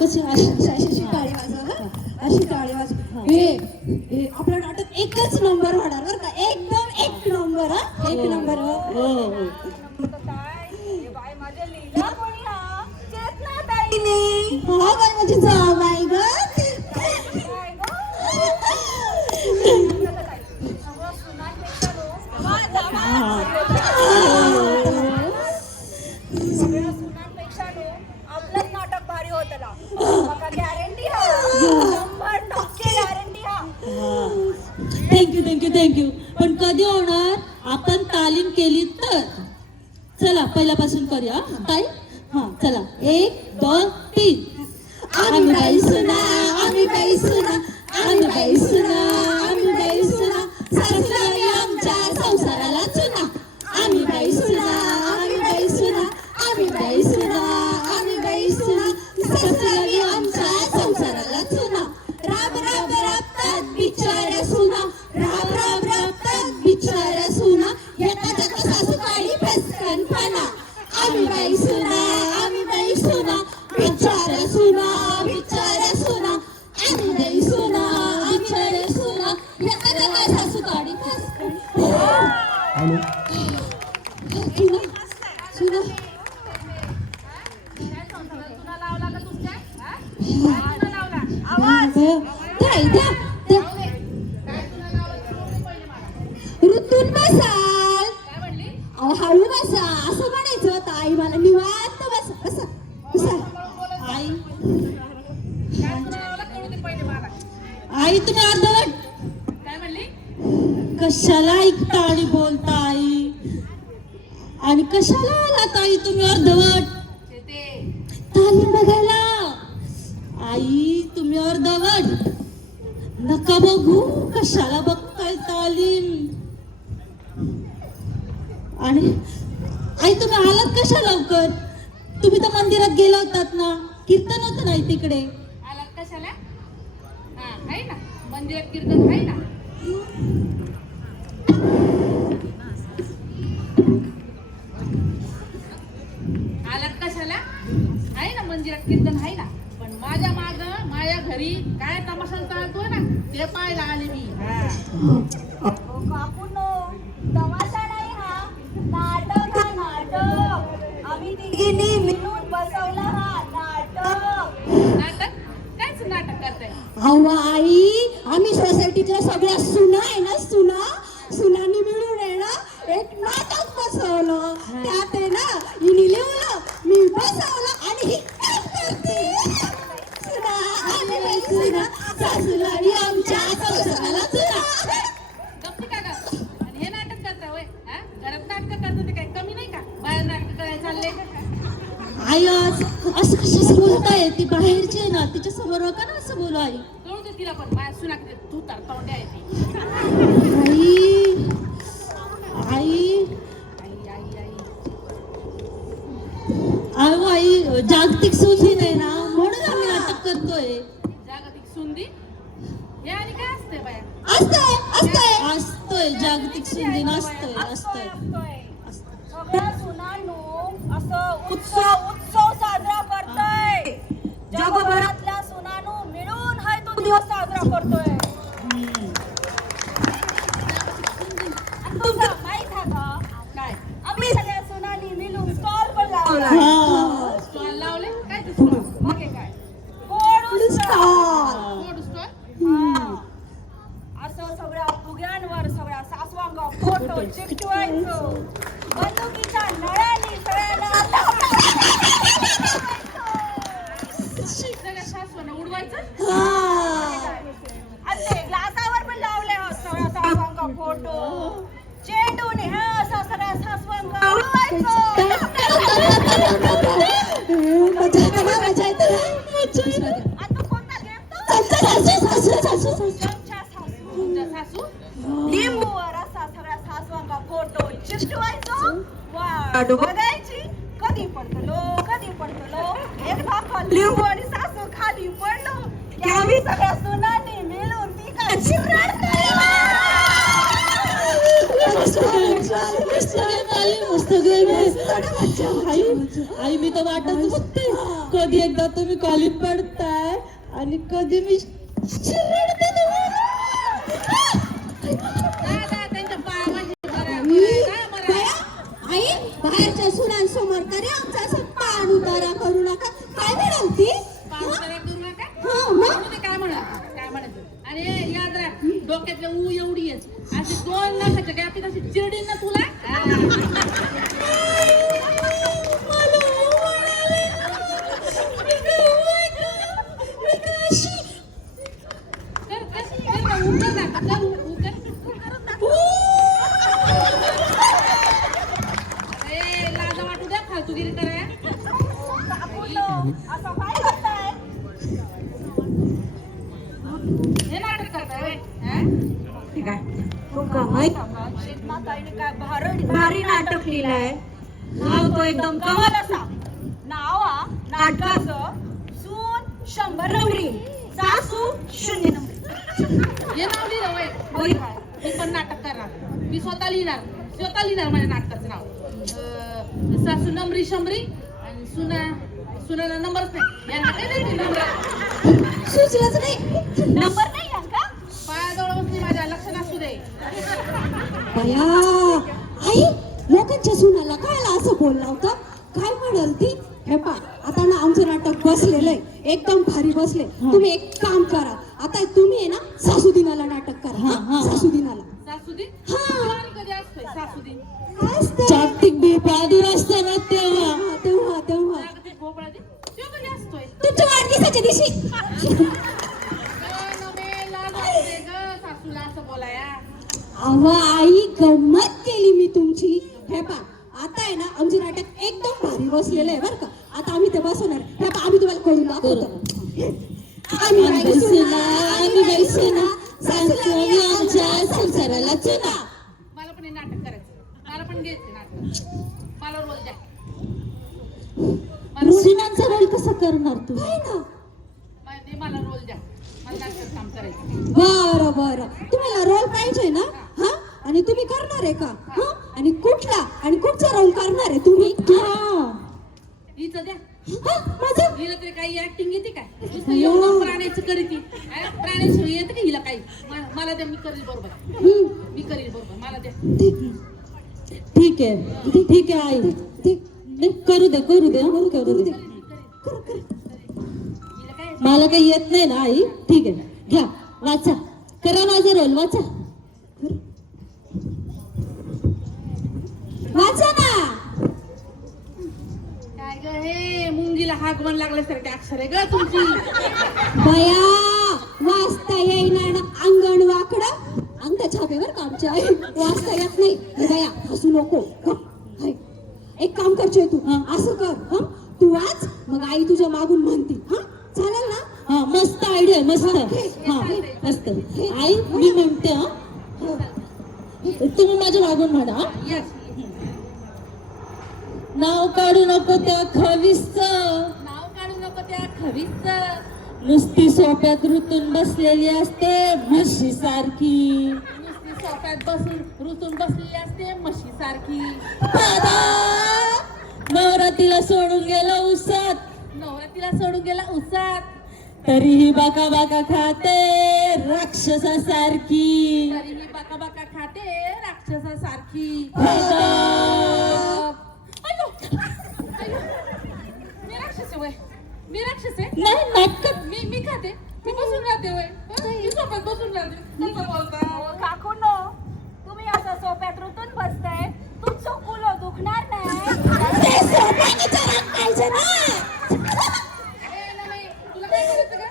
कशी अशी टाळी वाजव हं. अशी टाळी वाजव. हे आपलं नाटक एकच नंबर होणार बरं का. एकदम एक नंबर. हा एक नंबर. हा बाई माझी जावाई ग. आपलंच नाटक भारी होतला. गॅरंटी हा 100% गॅरंटी हा. थँक्यू. पण कधी होणार? आपण तालीम केली तर. चला पहिल्यापासून करूया ताई. हा चला 1 2 3. आम्ही बाई सुना, आम्ही बाई सुना, आम्ही बाई सुना, आम्ही बाई सुना, सासुराली आमच्या संसाराला चुना. आम्ही बाई सुना, आम्ही बाई सुना, आम्ही बाई सुना, आम्ही बाई सुना, सासुराली आमच्या संसाराला चुना. राब राब राबतात बिचाऱ्या सुना, राब राब राबतात बिचाऱ्या सुना, येता जाता सासू काढी फसकनपणा. आम्ही बाई सुना, आम्ही बाई सुना, बिचाऱ्या सुना, बिचाऱ्या सुना, आम्ही बाई सुना, बिचाऱ्या सुना, येता जाता सासू काढी फसकन. सुना ऋतून बसाल. हळू बसा असं म्हणायचं होतं. आई मला निवांत बस बसा बसा. आई तुम्ही अर्धवट कशाला ऐकता आणि बोलता आई? आणि कशाला आला ताई तुम्ही अर्धवट तालीम बघायला? आई तुम्ही अर्धवट नका बघू. कशाला बघताय तालीम? आणि आई तुम्ही आलात कशा लवकर? तुम्ही तर मंदिरात गेला होतात ना, कीर्तन होतं नाही तिकडे? आलात कशाला? हा आहे ना मंदिरात कीर्तन आहे ना. आलात कशाला? आहे ना मंदिरात कीर्तन आहे ना. पण माझ्या माग माझ्या घरी काय तमाशा चालतोय ना ते पाहायला आले मी. तमाशा नाही हा नाटक. हा नाटक आम्ही तिघींनी मिळून बसवला हा नाटक. नाटक कायच नाटक करताय? अहो आई आम्ही सोसायटीतल्या सगळ्या सुना आहे ना, सुनांनी मिळून आहे ना एक नाटक बसवलं. त्यात आहे ना हिने लिहलं, मी बसवलं आणि ही काम करते. सुना आम्ही बाई सुना, सासूला आणि आमच्या संसाराला चुना. गप्पी का ग? आणि हे नाटक करता होय? हा घरात नाटक करता ते काय कमी नाही का? बाहेर नाटक करायला चालले. आई असं कशाच बोलताय? ती बाहेरची आहे ना, तिच्या समोर नका ना असं बोलू आई. कळू दे तिला पण माझ्या सुनाकडे तू तर तोंडे आहे ती. आई आई आई आई अहो आई जागतिक सून दिन आहे ना, म्हणून आम्ही नाटक करतोय. जागतिक सुंदी हे आणि काय असते बाया? असतोय जागतिक सून दिन असतोय. सगळ्या सुनांनो असं उत्सव साजरा करतोय. जगभरातल्या सुनांनो मिळून हा तो दिवस साजरा करतोय. तुमचं माहित आहे का काय? आम्ही सगळ्या सुनांनी मिळून स्टॉल पण लावला. स्टॉल लावले काय ते स्टॉल? मग हे काय? गोड स्टॉल. असं सगळ्या फुग्यांवर सगळ्या सासवांगा फोटो चिकटवायचं. बंदुकीच्या नळ्याने सगळ्यांना सगळ्या सासवांना उडवायचं. आणि ते ग्लासावर पण लावले सगळ्या सासवांगा फोटो. चेंडूने असं सगळ्या सासवांगा उडवायचं. आता कोणता गेम तो? सासू लिंबूवर असा सगळ्या सासवांगा फोटो चिकटवायचो. वाट बघायची कधी पडतलो. एक भाकर लिंबू आणि सासू खाली पडलो की आम्ही सगळ्या सुनांनी मिळून ती काय मस्त गेम आई मी तर वाटच बघते कधी एकदा तुम्ही कॉलेज पडताय आणि कधी मी चिरडते तुम्हाला. आई बाहेरच्या सुनांसमोर तरी आमचा असं पान उतारा करू नका. काय म्हणाल ती? काय म्हणायचं? अरे याद राख, डोक्यातल्या ऊ एवढी आहे, अशी 2 लाखाच्या गॅपीत अशी चिरडीन ना तुला. लाजा वाटू द्या, फालतूगिरी कराय. असं काय करताय? हे नाटक करताय ठीक आहे. तुमका माहित शेतमाताईने काय भारी नाटक लिहिलंय. नाव तो एकदम कमाल असा. नावा नाटकाचं सून 100 नंबरी, सासू 0 नंबरी. हे नाव लिहिलं होय. मी पण नाटक करणार. मी स्वतः लिहिणार माझ्या नाटकाचं नाव. सासू नंबरी 100 आणि सुनाला नंबरच नाही. यांना काय नाही नंबर सुचलंच नाही. नंबर नाही यांका. पायाजवळ बसली माझ्या, लक्ष नसू दे. बया आई लोकांच्या सुनाला कायला असं बोलला होता? काय म्हणाल ती? हे पा आता ना आमचं नाटक बसलेलं आहे, एकदम भारी बसले. तुम्ही एक काम करा, आता तुम्ही आहे ना सासूदिनाला नाटक करा. सासूदिनाला सासूदी कधी असतोय सासूदी? काय असतं? जागतिक बेपादूर असते ना तेव्हा. तेव्हा तेव्हा जागतिक भोपळा दिन तो कधी असतोय? तुमच्या वाढदिवसाच्या दिवशी. सासूला असं बोलाया. अहो आई गंमत केली मी तुमची. हे पा आता आहे ना आमचे नाटक एकदम भारी बसलेलं आहे बरं का. आता आम्ही ते बसवणार. हे पा आम्ही तुम्हाला करून दाखवतो. आम्ही बैसना सासू आमच्या संसाराला चुना. मला पण हे नाटक करायचं, मला पण घ्यायचं नाटक. मला रोल द्या. सुनांचा रोल कसा करणार तू? मला रोल द्या. मला नाटकात काम करायचं. बरं बरं तुम्हाला रोल पाहिजे ना? हा आणि तुम्ही करणार आहे का? हा आणि कुठला आणि कुठचा रोल करणार आहे तुम्ही? हिचं द्या. माझं हिला तरी काही ऍक्टिंग येते काय? नुसतं एवढं प्राण्याचं करीती. प्राण्याशिवाय येतं का हिला काही? मला द्या, मी करील बरोबर. मी करील बरोबर, मला द्या. ठीक आहे आई. नाही, करू दे करू दे. हिला काय मला काही येत नाही ना आई. ठीक आहे, घ्या वाचा, करा माझा रोल, वाचा. वाचा ना. काय ग हे मुंगीला हाक बन लागल्यासारखे अक्षर आहे ग तुमची. बया वाचता येईना ना अंगण वाकडं. अंगठा छापेवर का आमच्या आई वाचता येत नाही. बया हसू नको. हाय. एक काम करतोय तू. असं कर, हा तू वाच, मग आई तुझ्या मागून म्हणते. हा चालेल ना? हा मस्त आयडिया, मस्त. हा मस्त. आई मी म्हणते, हा तुम्ही माझ्या मागून म्हणा. यस. नाव काढू नको त्या खवीसचं, नाव काढू नको त्या खवीसचं. नुसती सोप्यात रुतून बसलेली असते म्हशी सारखी. नुसती सोफ्यात बसून रुतून बसलेली असते म्हशी सारखी. नवरा तिला सोडून गेला उसात, नवरा तिला सोडून गेला उसात, तरीही बाका बाका खाते राक्षसासारखी. तरीही बाका बाका खाते राक्षसासारखी. मी राक्षस आहे वय, मी राक्षस आहे. नाही नाटक. मी खाते, मी बसून राहते वय, मी सोफ्यात बसून राहते. कसं बोलता काकूनो? तुम्ही असं सोफ्यात रुतून बसताय, तुमचं कुलो दुखणार नाही. तुला काय करायचं का?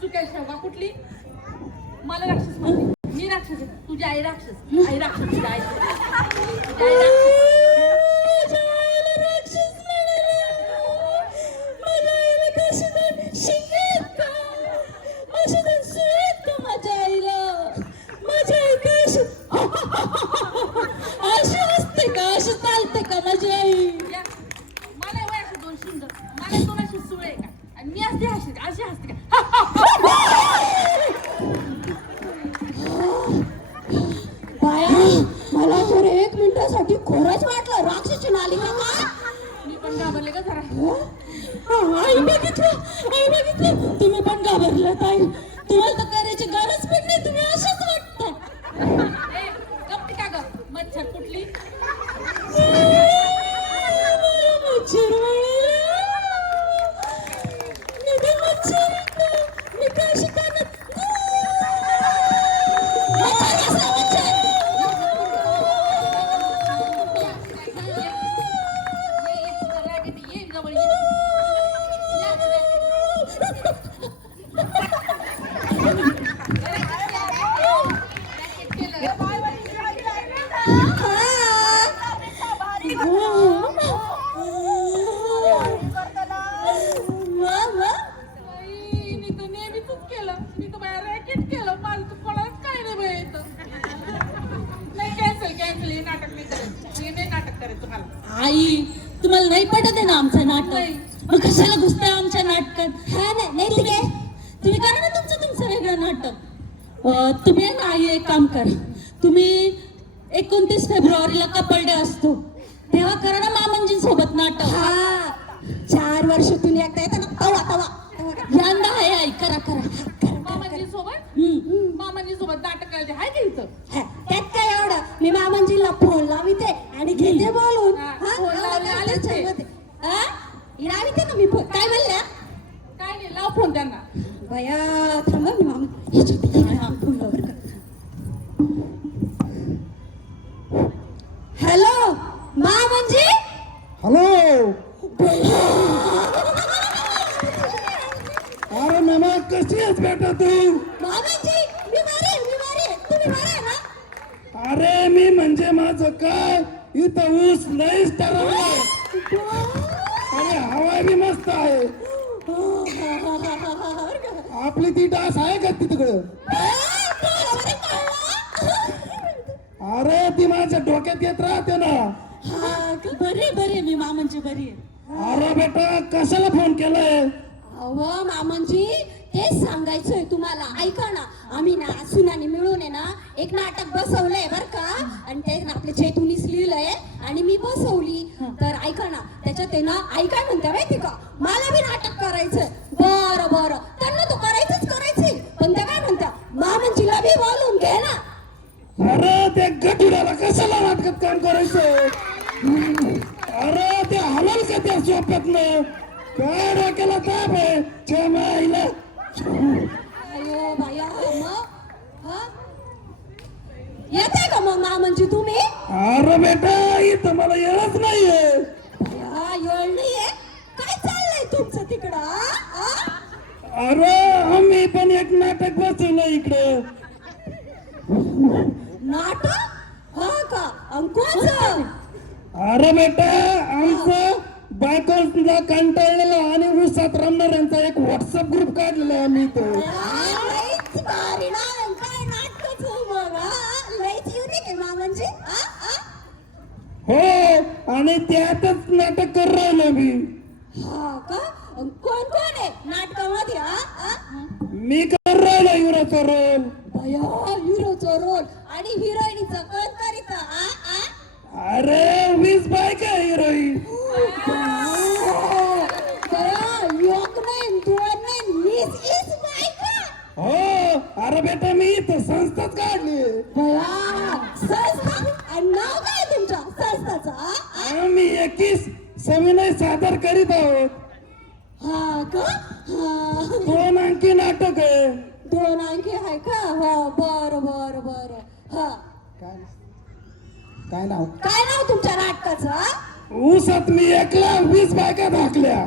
सुक्या शेवगा कुठली? मला राक्षस म्हणते. मी राक्षस आहे, तुझी आई राक्षस. आई राक्षस, तुझी आई अशी असते का? अशी चालते का माझी आई? मला वय असे 2 सुंदर, मला 2 असे सुळे का? आणि मी असते अशी हसते का? बाया मला तर 1 मिनिटासाठी खरंच वाटलं राक्षस कशाची नालिका का? मी पण घाबरले का जरा आई बघितलं तुम्ही पण घाबरला ताई. तुम्हाला तर करायची गरज पण नाही, तुम्ही अशाच वाटता. गप्पी का ग मच्छर कुठली मच्छर मी कशी आई तुम्हाला नाही पटत आहे ना आमचं नाटक, मग कशाला घुसताय आमच्या नाटकात? हा नाही ठीक आहे. तुम्ही करा ना तुमचं वेगळं नाटक. तुम्ही आहे ना आई एक काम करा, तुम्ही 29 फेब्रुवारीला कपल डे असतो तेव्हा करा ना मामंजींसोबत नाटक. हा 4 वर्षातून एकदा येतं ना तवा तवा यंदा आहे आई, करा करा. मामांजी सोबत नाटक करायचे आहे का इथं? हा, त्यात काय एवढं, मी मामांजीला फोन लाविते आणि घेते बोलून. हा, हा, फोन एवढं लावले काय आलेच ते. त्याच्यामध्ये? हा? लाविते ना मी फोन. काय म्हणल्या काय नाही, लाव फोन त्यांना. बया थांबा मी मामा ह्याच्यात फोन लावर का. हॅलो मामांजी. हॅलो. अरे मामा कशी आहेस बेटा तू? मामांजी मी बरे तुम्ही बरे आहे ना? अरे मी म्हणजे माझं काय इथं ऊस लईच ठरवलंय आणि हवा बी मस्त आहे. आपली ती डास आहे का ती तिकडं? अरे ती माझ्या डोक्यात येत राहते ना. बरे मी मामांची बरी आहे. अरे बेटा कशाला फोन केलाय? अहो मामांजी तेच सांगायचंय तुम्हाला. ऐका ना, आम्ही ना सुनाने मिळून आहे ना एक नाटक बसवलंय बर का, आणि ते ना आपल्या चैतुनीस लिहिलंय आणि मी बसवली. तर ऐका ना, त्याच्यात आहे ना आई काय म्हणते माहिती का, मला बी नाटक करायचंय. बरं त्यांना तो करायचंय, पण त्या काय म्हणत्या मामांजीला बी बोलून घे ना. अरे त्या गठुड्याला कशाला नाटकात काम करायचं? अरे ते हलल का त्या सोप्यात ना? काय डोक्याला ताप आहे च्या माईला. अयो बाया मग येते का मग मामांजी तुम्ही? अरे बेटा इथं मला येळच नाहीये. बाया येळ नाहीये. काय चाललंय तुमचं तिकडं? अरे आम्ही पण एक नाटक बसवलं इकडे. नाटक? हा का? अंकुच अरे बेटा आमचं बायकोला कंटाळलेला आणि ऊसात रमणाऱ्यांचा एक व्हॉट्सअप ग्रुप काढलेला आहे आम्ही इथं. लईच भारी ना. काय नाटकच मग लईच युनिक आहे मामांजी. हो आणि त्यातच नाटक करून राहिलो मी. हा का? कोण आहे नाटकामध्ये? मी करून राहिलो हिरोचा रोल. बया हिरोचा रोल आणि हिरोईनीचा कोण करीत? अरे 20 बायका हिरोईन. एक नाही 2 नाही 20 बायका. हो अरे बेटा मी इथं संस्थाच काढली. संस्था आणि नाव काय तुमच्या संस्थाचं? आम्ही 21 सविनय सादर करीत आहोत. हा का? 2 अंकी नाटक आहे. 2 अंकी आहे का? हो बर हा काय नाव? काय नाव तुमच्या नाटकाचं? ऊसात मी एकला 20 बायका धाकल्या.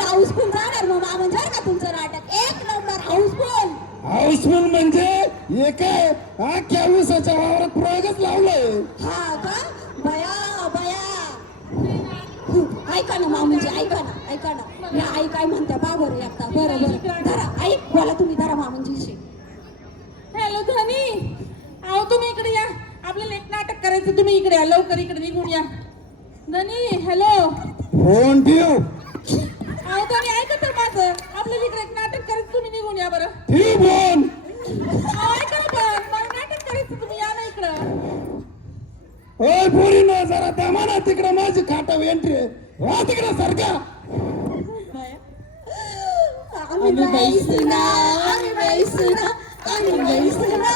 हाऊसफुल जाणार मग मामा जाणार का तुमचं नाटक? 1 नंबर हाऊसफुल. हाऊसफुल म्हणजे हे काय अख्ख्या ऊसाच्या वावरात प्रयोगच लावलाय. हा का? बया ऐका ना मामांजी ऐका ना या आई काय म्हणत्या बा बरं एकदा. बरं धरा आई बोला तुम्ही धरा मामांजीशी. हॅलो धनी, अहो तुम्ही इकडे या, आपल्याला एक नाटक करायचं. तुम्ही इकडे या, लवकर इकडे निघून या. धनी हॅलो. फोन ठेव. अहो धनी ऐका तर माझं, आपल्याला इकडे एक नाटक करायचं. तुम्ही निघून या बरं. ठेव फोन. नाटक करायचं तुम्ही या ना इकडं ओय पोरीनो जरा दमा ना तिकडे माझी खाटाव एंट्री वा तिकडे सारखा आम्ही बाई सुना आम्ही बाई सुना आम्ही बाई सुना